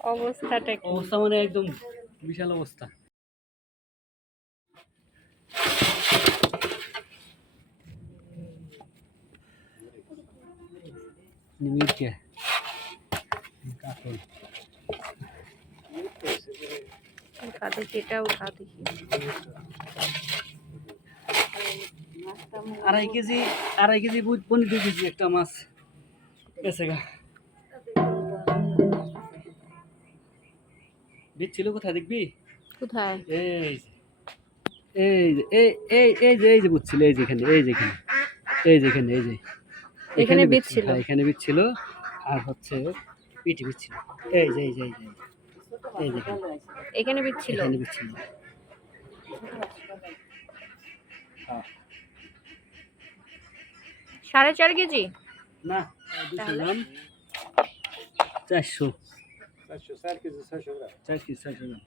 অবস্থাটা কি অবস্থা মানে একদম বিশাল অবস্থা নিমিটে কাতল উঠা দেখি এটা উঠা দেখি আড়াই কেজি আড়াই কেজি বুঝ- পনির কেজি একটা মাছ গেছে গা দিচ্ছিল কোথায় দেখবি? কোথায়? এই এই এই এই এই যে এই যে বুঝছিল এই যে এখানে এই যে এখানে এই যে এখানে এই যে। এখানে বিচ্ছিল, বিচ্ছিল। হ্যাঁ, এখানে বিচ্ছিল আর হচ্ছে পিঠে বিচ্ছিল এই যে এই যে এই যে এই যে এখানে, এখানে বিচ্ছিল এখানে বিচ্ছিল হ্যাঁ। সাড়ে চার কেজি? না দুশো গ্রাম চারশো। Saç, herkesin saç olarak. Herkesin saç olarak.